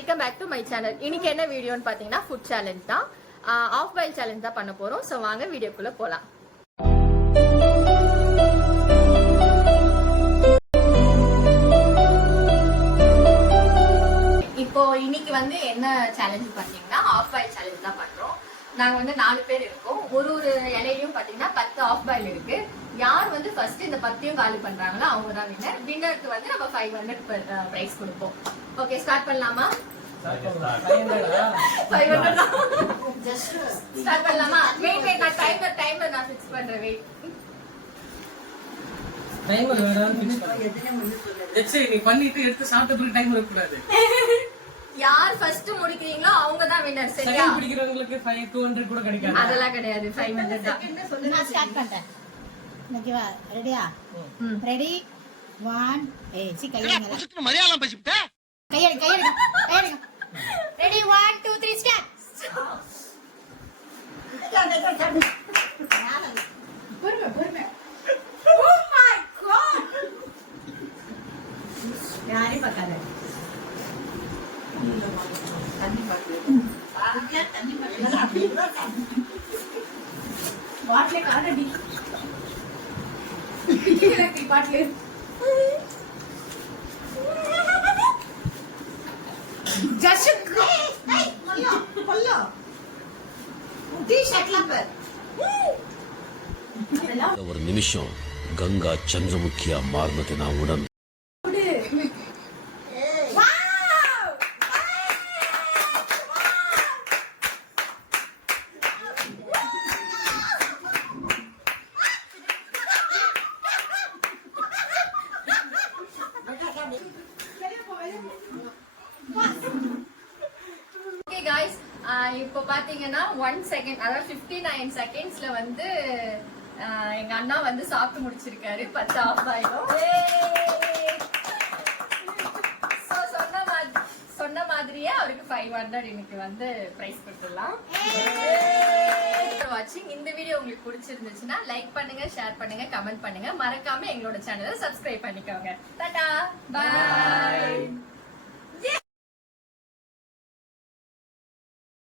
Welcome back to my channel. இன்னைக்கு என்ன வீடியோன்னு பாத்தீங்கன்னா ஃபுட் சேலஞ்ச் தான். ஆஃப் பாயில் சேலஞ்ச் தான் பண்ண போறோம். ஸோ வாங்க வீடியோக்குள்ள போலாம். இப்போ இன்னைக்கு வந்து என்ன சேலஞ்ச் பாத்தீங்கன்னா ஆஃப் பாயில் சேலஞ்ச் தான் பண்றோம். நாங்க வந்து 4 பேர் இருக்கோம். ஒரு இலையிலயும் பாத்தீங்கன்னா 10 ஆஃப் பாயில் இருக்கு. யார் வந்து ஃபர்ஸ்ட் இந்த 10யும் காலி பண்றாங்களோ அவங்க தான் வின்னர். வின்னருக்கு வந்து நம்ம 500 பிரைஸ் கொடுப்போம். ஓகே, ஸ்டார்ட் பண்ணலாமா? 500 தான். ஜஸ்ட் ஸ்டார்ட் பண்ணலாமா? வெயிட் நான் டைமர் நான் ஃபிக்ஸ் பண்றேன். வெயிட். டைமர் வேற ஃபிக்ஸ் பண்ணு. எக்ஸை நீ பண்ணிட்டு எடுத்து சாப்பிட்ட பிறகு டைமர் வைக்க கூடாது. யார் ஃபர்ஸ்ட் முடிக்கிறீங்களோ அவங்க தான் வின்னர். சரியா? செகண்ட் பிடிக்கிறவங்களுக்கு 200 கூட கிடைக்காது. அதெல்லாம் கிடையாது. 500 தான். நான் ஸ்டார்ட் பண்றேன். ஓகேவா? ரெடியா? ரெடி 1 கையெடுங்க. புதுக்கு மரியாதை பேசிட்டே. கையெடுங்க. Ready 1 2 3 start. பொறுமை. Oh my god. யாரே பார்க்காத. தண்ணி பாட்டிலே காணடி. எனக்கு பாட்டிலே ஜஸ்ட் கொல்லோ டி-ஷர்ட்ல பார். ஒரு நிமிஷம் கங்கா சந்திரமுகியா மாறினதை நான் உணர்ந்தேன். ஓகே गाइस, இப்போ பாத்தீங்கன்னா 1 செகண்ட், அதாவது 59 செகண்ட்ஸ்ல வந்து எங்க அண்ணா வந்து சாப்பிட்டு முடிச்சிருக்காரு 10 ஆஃப் பாயிலும். சொன்ன மாதிரியே அவருக்கு 500 இன்னைக்கு வந்து பிரைஸ் கொடுத்துடலாம். வாட்சிங். இந்த வீடியோ உங்களுக்கு பிடிச்சிருந்துச்சுன்னா லைக் பண்ணுங்க, ஷேர் பண்ணுங்க, கமெண்ட் பண்ணுங்க. மறக்காம எங்களோட சேனலை சப்ஸ்கிரைப் பண்ணிக்கோங்க. டாடா, பை.